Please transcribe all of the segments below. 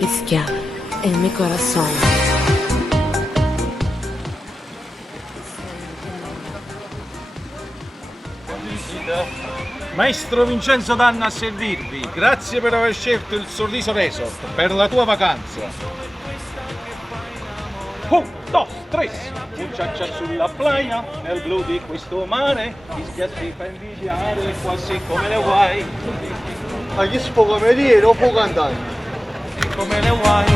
Ischia en mi corazón. Maestro Vincenzo Danna a servirvi. Grazie per aver scelto il Sorriso Resort per la tua vacanza. 1, 2, 3. Muchacha sulla playa, nel blu di questo mare, Ischia si fa invidiare quasi come le guai. Ma chi sfoga meriere o può cantare? Come le guai.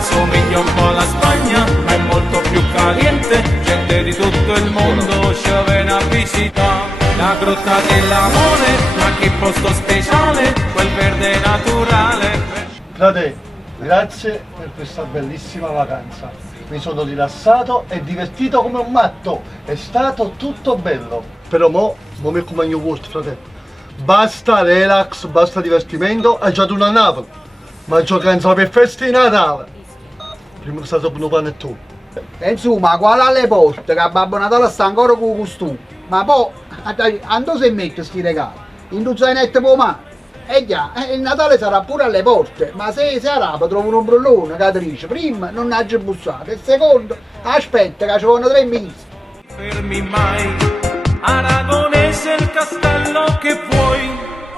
Somiglia un po' alla Spagna, ma è molto più caliente. Gente di tutto il mondo ci viene a visitare. La grotta dell'amore, ma che posto speciale, quel verde naturale. Frate, grazie per questa bellissima vacanza. Mi sono rilassato e divertito come un matto. È stato tutto bello. Però mo mi accompagno vostro, frate. Basta relax, basta divertimento. Hai già una Napoli. Ma giocanza per festa di Natale. Prima che stato per un panettone. E insomma, qua alle porte, che Babbo Natale sta ancora con il costume. Ma poi, quando si mette sti regali? In due zainette per mano. E già, il Natale sarà pure alle porte, ma se araba trova un ombrellone, Catrice, prima non ha già bussato, e secondo, aspetta che ci vogliono 3 mesi. Fermi mai, Aragonese il castello che vuoi.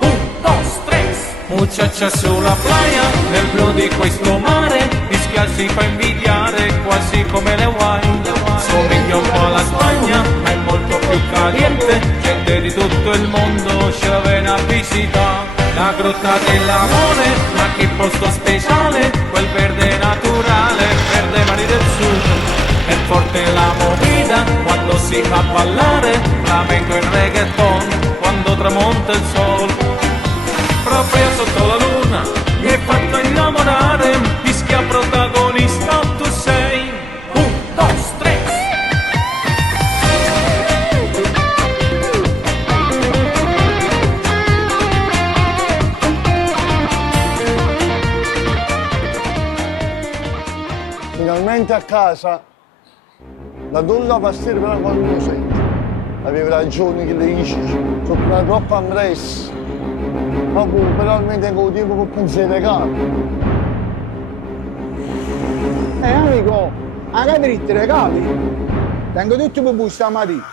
1, 2, 3. Muchacha sulla playa, nel blu di questo mare, Ischia si fa invidiare quasi come le guai. Somiglia un po' alla Spagna, ma è molto più caliente. Gente di tutto il mondo ci viene a visitare. La grotta dell'amore, ma che posto speciale, quel verde naturale, verde mari del sud. È forte la movida quando si fa ballare, flamenco e reggaeton quando tramonta il sol. Proprio sotto la luna mi hai fatto innamorare, Ischia protagonista tu sei. 1, 2, 3. Finalmente a casa, la donna pastiera però quando lo sente. Aveva ragione che le dice, sono troppo ambressa. Ma però almeno tengo tempo per pensare ai capi. Amico, anche dritti regali. Tengo tutti per voi stamattina.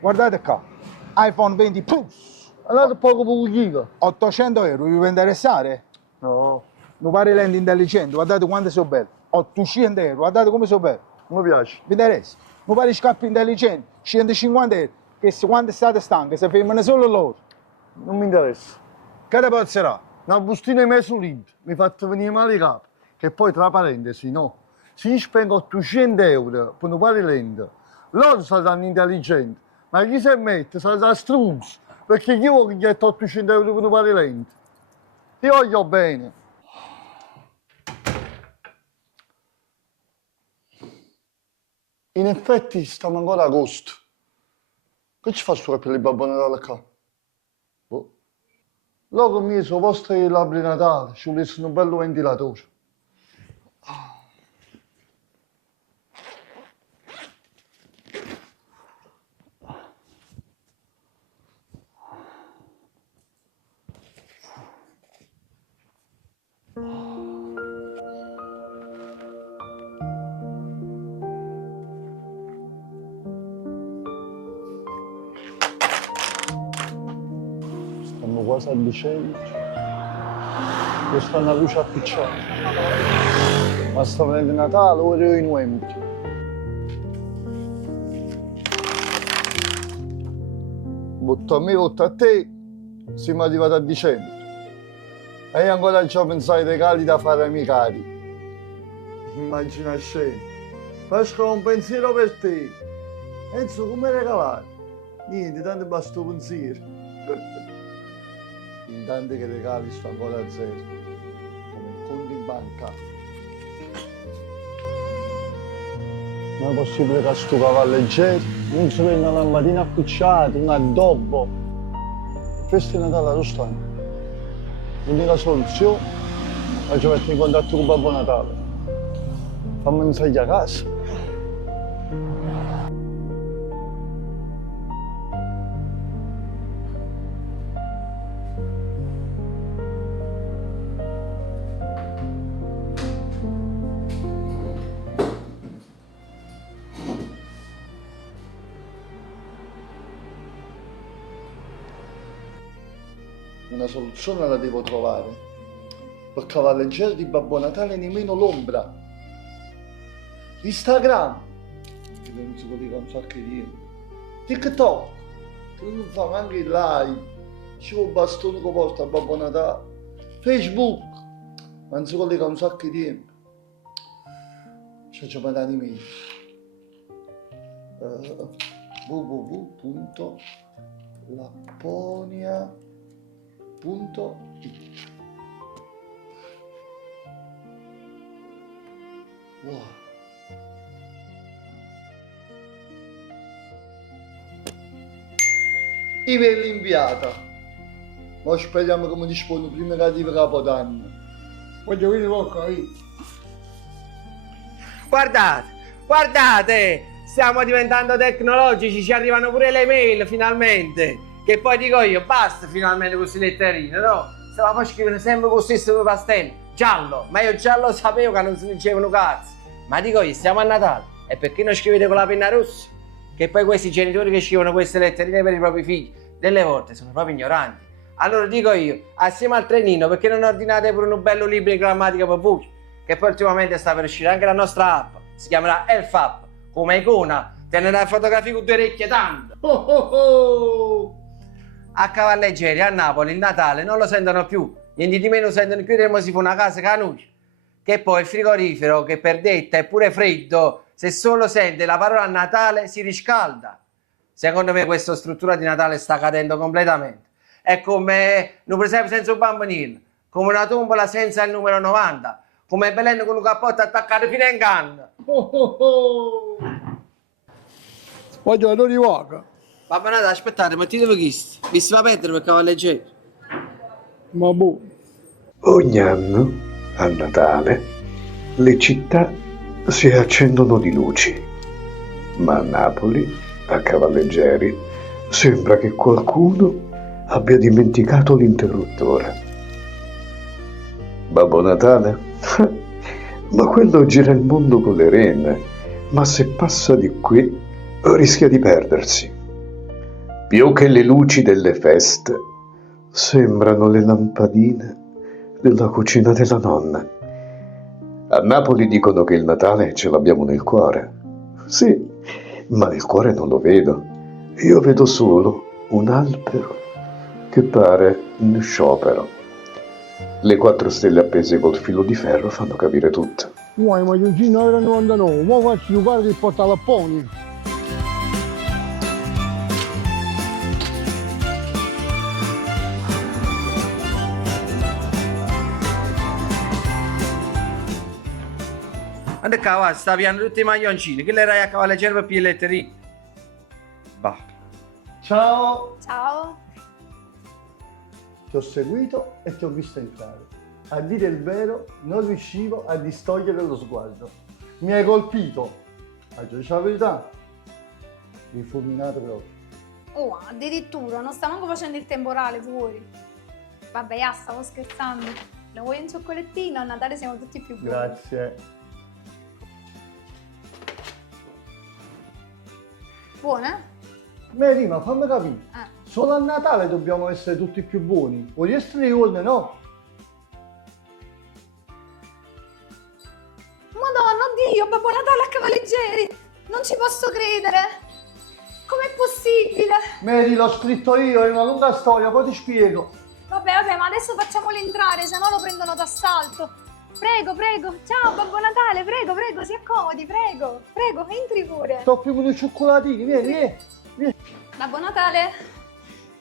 Guardate qua, iPhone 20 Plus. Allora poco poco. 800 euro, vi può interessare? No, Non pare lenti intelligenti, guardate quanto sono bello. 800 euro, guardate come sono bello. non mi piace. Vi interessa? Non pare scappi intelligenti, 150 euro, che quando state stanchi si fermano solo loro. Non mi interessa. Che te pazzerà? Una bustina di me sull'Inter mi fa venire male i capi. Che poi, tra parentesi, no. Se io spengo 800 euro per un pari lento, loro saranno intelligenti. Ma chi si mette sarà strunzo. Perché io voglio che 800 euro per un pari lento. Ti voglio bene. In effetti stiamo ancora a agosto. Che ci fa sto capello di Babbo Natale qua? Boh. Loro mi sono posto i labbri di Natale, ci volesse un bello ventilatore. Stiamo quasi a dicembre. Questa è una luce appicciata. Ma sta venendo Natale, ora è in novembre. Botto a me, botto a te, siamo arrivati a dicembre. E io ancora già pensavo ai regali da fare ai miei cari. Immagina la scena. Faccio un pensiero per te. Enzo, come regalare? Niente, tanto basta un pensiero. Intanto che i regali sto ancora a zero, come un conto in banca. Non è possibile che sto cavallo leggero non si prenda una lampadina appicciata, un addobbo. Festa di Natale allo stanno. L'unica soluzione è ci mettere in contatto con Babbo Natale. Fammi un segno a casa. una soluzione la devo trovare. Per cavalleggere di Babbo Natale nemmeno l'ombra. Instagram, che non si può dire un sacco di tempo. TikTok, che non fa neanche il live. Ci vuole bastone che porta a Babbo Natale. Facebook, ma non si collega un sacco di tempo. C'è mandare email. www.lapponia.it. Wow. Email inviata. Ma speriamo che mi risponda prima che arrivi Capodanno. Voglio vedere qualcosa. Guardate, stiamo diventando tecnologici, ci arrivano pure le mail finalmente. Che poi dico io, basta finalmente con queste letterine, no? Stavamo a scrivere sempre con lo stesso pastello, giallo, ma io già lo sapevo che non si dicevano cazzo. Ma dico io, stiamo a Natale, e perché non scrivete con la penna rossa? Che poi questi genitori che scrivono queste letterine per i propri figli, delle volte sono proprio ignoranti. Allora dico io, assieme al trenino, perché non ordinate pure un bello libro di grammatica per voi? Che poi ultimamente sta per uscire anche la nostra app, si chiamerà Elf App, come icona, tenerà fotografie con 2 orecchie tanto. A Cavalleggeri, a Napoli, il Natale non lo sentono più, niente di meno sentono più che si fa una casa che a noi. Che poi il frigorifero, che per detta è pure freddo, se solo sente la parola Natale si riscalda. Secondo me questa struttura di Natale sta cadendo completamente. È come un presepe senza un bambinino, come una tombola senza il numero 90, come Belen con un cappotto attaccato fino in canna. Voglio non rivolgo. Babbo Natale, aspettate, mettete voi chisti. Vi si va a perdere per Cavalleggeri. Ma boh. Ogni anno, a Natale, le città si accendono di luci, ma a Napoli, a Cavalleggeri, sembra che qualcuno abbia dimenticato l'interruttore. Babbo Natale? Ma quello gira il mondo con le renne, ma se passa di qui rischia di perdersi. Più che le luci delle feste, sembrano le lampadine della cucina della nonna. A Napoli dicono che il Natale ce l'abbiamo nel cuore. Sì, ma nel cuore non lo vedo. Io vedo solo un albero che pare in sciopero. Le 4 stelle appese col filo di ferro fanno capire tutto. Ma io sì, 9,99, ma faccio giocare che porta la Lapponia. Guarda qua, sta piando tutti i maglioncini, che le rai a Cavalleggeri per più letterine. Bah. Ciao, Ciao. ti ho seguito e ti ho visto entrare. A dire il vero, non riuscivo a distogliere lo sguardo. Mi hai colpito. A dire la verità, mi hai fulminato proprio. Oh, addirittura, non sta manco facendo il temporale fuori. Vabbè, ja, stavo scherzando. Lo vuoi un cioccolatino? A Natale siamo tutti più buoni. Grazie. Buone? Mary, ma fammi capire. Ah. Solo a Natale dobbiamo essere tutti più buoni. Vuoi essere giorni, no? Madonna, oddio, Babbo Natale a Cavalleggeri! Non ci posso credere! Com'è possibile? Mary, l'ho scritto io, è una lunga storia, poi ti spiego. Vabbè, ma adesso facciamolo entrare, se no lo prendono d'assalto. Prego, prego. Ciao, Babbo Natale, prego, si accomodi, prego. Prego, entri pure. Sto più di cioccolatini, vieni. Babbo Natale.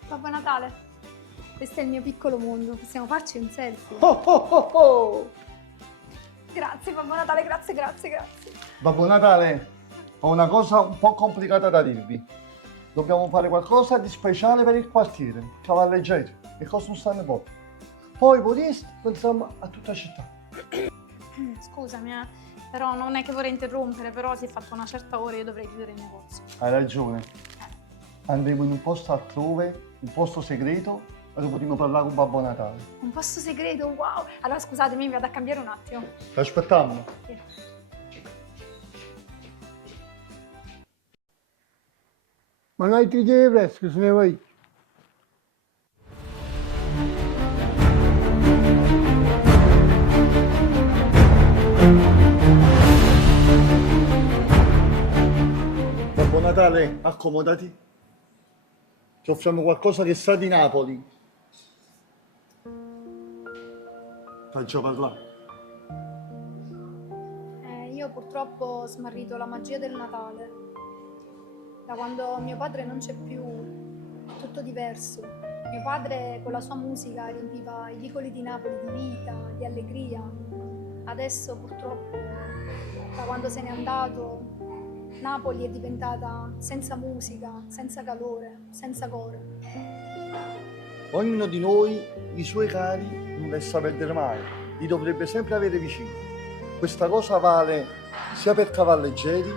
Babbo Natale. Questo è il mio piccolo mondo. Possiamo farci un selfie? Oh. Grazie, Babbo Natale, grazie. Babbo Natale, ho una cosa un po' complicata da dirvi. Dobbiamo fare qualcosa di speciale per il quartiere, Cavalleggeri, e cosa non stanno poco. Poi vorresti, pensiamo a tutta la città. Scusami, però non è che vorrei interrompere, però si è fatta una certa ora e io dovrei chiudere il negozio. Hai ragione. Andremo in un posto altrove, un posto segreto, dove potremo parlare con Babbo Natale. Un posto segreto, wow! Allora scusatemi, mi vado a cambiare un attimo. Ti aspettiamo. Sì. Ma non ti chiedi fresco, se ne vai. Natale, accomodati. Ti offriamo qualcosa che sa di Napoli. Faccio parlare. Io purtroppo ho smarrito la magia del Natale. Da quando mio padre non c'è più, è tutto diverso. Mio padre con la sua musica riempiva i vicoli di Napoli di vita, di allegria. Adesso purtroppo, da quando se n'è andato, Napoli è diventata senza musica, senza calore, senza cuore. Ognuno di noi, i suoi cari, non li sa perdere mai. Li dovrebbe sempre avere vicini. Questa cosa vale sia per cavalleggeri,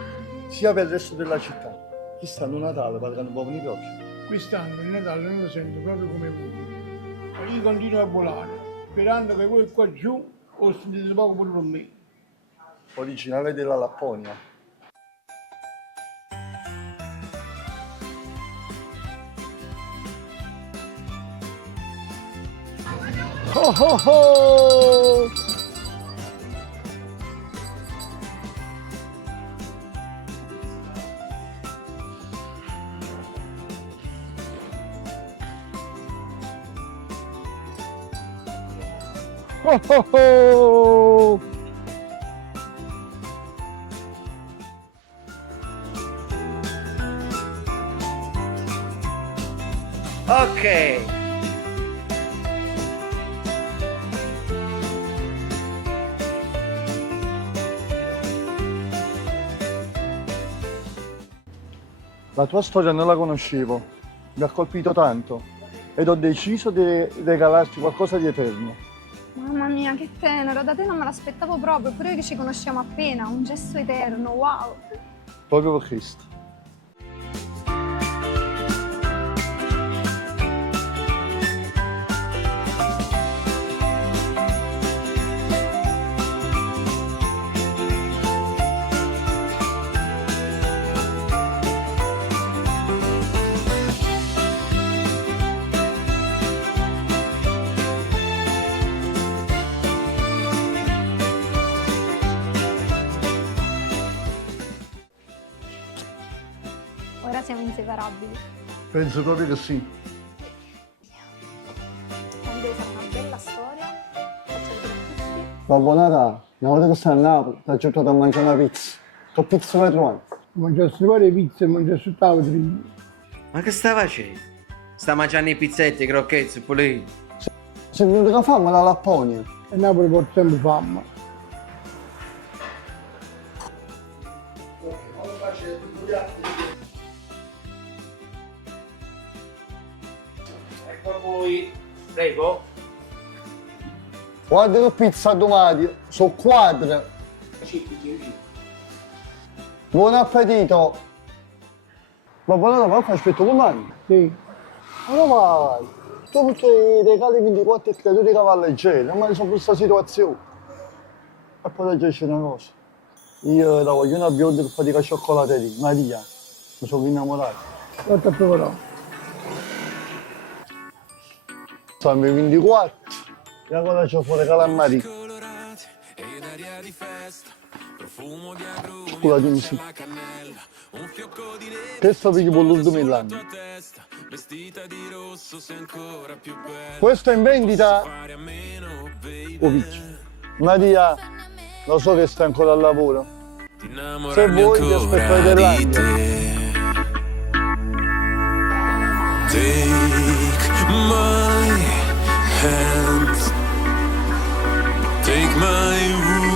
sia per il resto della città. Quest'anno Natale, padre, non può venire oggi. Quest'anno il Natale non lo sento proprio come voi. Ma io continuo a volare, sperando che voi qua giù o sentite poco pure con me. Originale della Lapponia. Oh oh oh! Oh oh oh! Ok. La tua storia non la conoscevo, mi ha colpito tanto ed ho deciso di regalarti qualcosa di eterno. Mamma mia, che tenero, da te non me l'aspettavo proprio, pure che ci conosciamo appena, un gesto eterno, wow! Proprio per questo. Ora siamo inseparabili. Penso proprio che sì. Con te sarà una bella storia, faccio vedere a tutti. Babbo Natale, una volta che stai a Napoli, ti ha aiutato a mangiare una pizza. Con pizza peruana. Mangiassi varie pizze e mangiassi tutta la triglia. Ma che sta facendo? Sta mangiando i pizzetti, i crocchetti, puliti. Se mi venuto fame la Lapponia. E Napoli porta sempre fame. Ecco a voi, prego. Guarda che pizza domani, sono quadre. Buon appetito! Babbo Natale, ma fai aspetto domani? Sì. Ma non vai! Tu perché i regali 24 e creatori cavalleggeri, non mai sono questa situazione. E poi ti dice una cosa. Io la voglio una bionda che fa di cioccolateria, Maria. Mi sono innamorato. Guarda a provare. Siamo i 24. E ancora c'ho fuori calamari. Scusatemi sì. Questo perché per l'ultimo anno. Questo è in vendita? Oh, piccio. Maria, lo so che stai ancora al lavoro. Se vuoi ti aspetto dell'anno. Take my hand, take my ruler,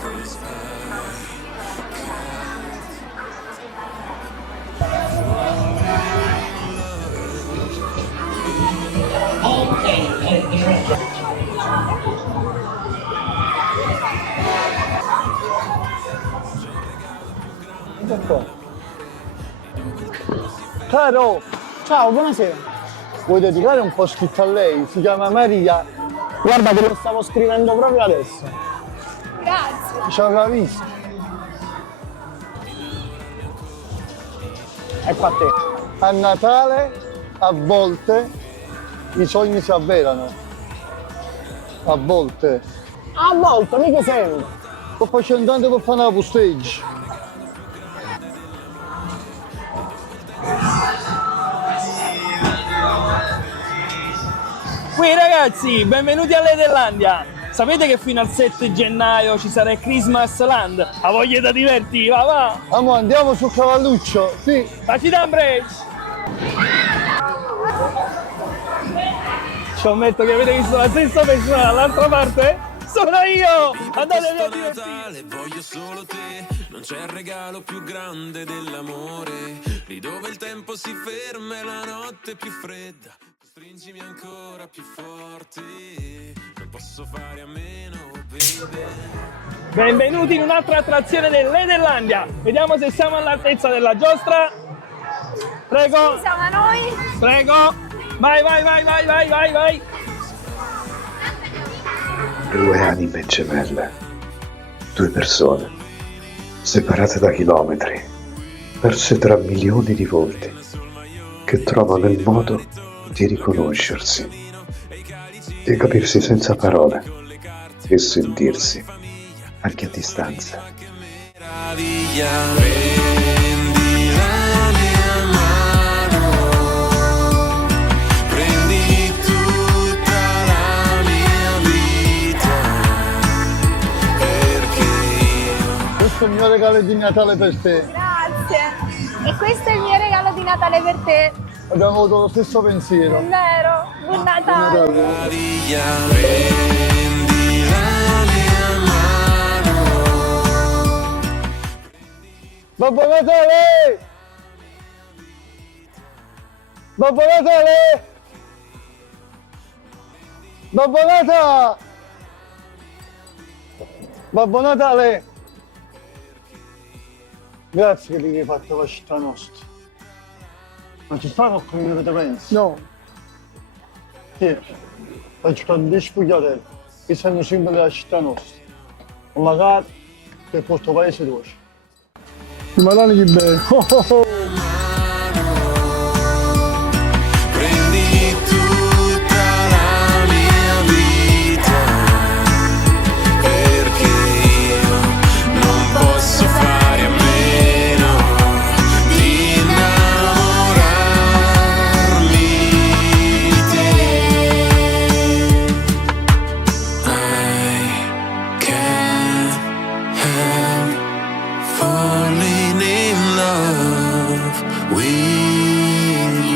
'cause Caro, Ciao, buonasera. vuoi dedicare un po' scritto a lei? Si chiama Maria. Guarda, te lo stavo scrivendo proprio adesso. Grazie! Ci aveva visto. Ecco a te. A Natale, a volte, i sogni si avverano. A volte. A volte, mica sempre. Sto facendo tanto per fare una stage. Qui ragazzi, benvenuti a Nederlandia. Sapete che fino al 7 gennaio ci sarà il Christmas Land? A voglia da divertire, va va! Amo, andiamo sul cavalluccio, sì. Facci da break! Ci ammetto che avete visto la stessa persona dall'altra parte? Sono io! Andatevi a divertire! Voglio solo te, non c'è regalo più grande dell'amore, lì dove il tempo si ferma e la notte è più fredda, stringimi ancora più forte, non posso fare a meno, baby. Benvenuti in un'altra attrazione del Nederlandia! Vediamo se siamo all'altezza della giostra. Prego! Siamo a noi. Prego! Vai, vai, vai, vai, vai, vai, vai! Due anime gemelle, due persone, separate da chilometri, perse tra milioni di volti, che trovano il modo di riconoscersi, di capirsi senza parole e sentirsi anche a distanza. Meraviglia, prendi la mia mano, prendi tutta la mia vita, perché io Questo è il mio regalo di Natale per te. Grazie. E questo è il mio regalo di Natale per te. Abbiamo avuto lo stesso pensiero. Vero? Buon Natale. meraviglia, prendi la mia mano. Babbo Natale! Babbo Natale! Babbo Natale! Babbo Natale! Grazie che mi hai fatto la città nostra. Ma ci stanno come avete pensi? No, Sì, faccio con 10 pugliatelle, che sono simboli della città nostra. O magari per questo paese dolce. i malani di bene. Oh, oh, oh. Prendi tutta la mia vita, perché io non posso fare a meno di innamorarmi di te. I can't help falling in love with you.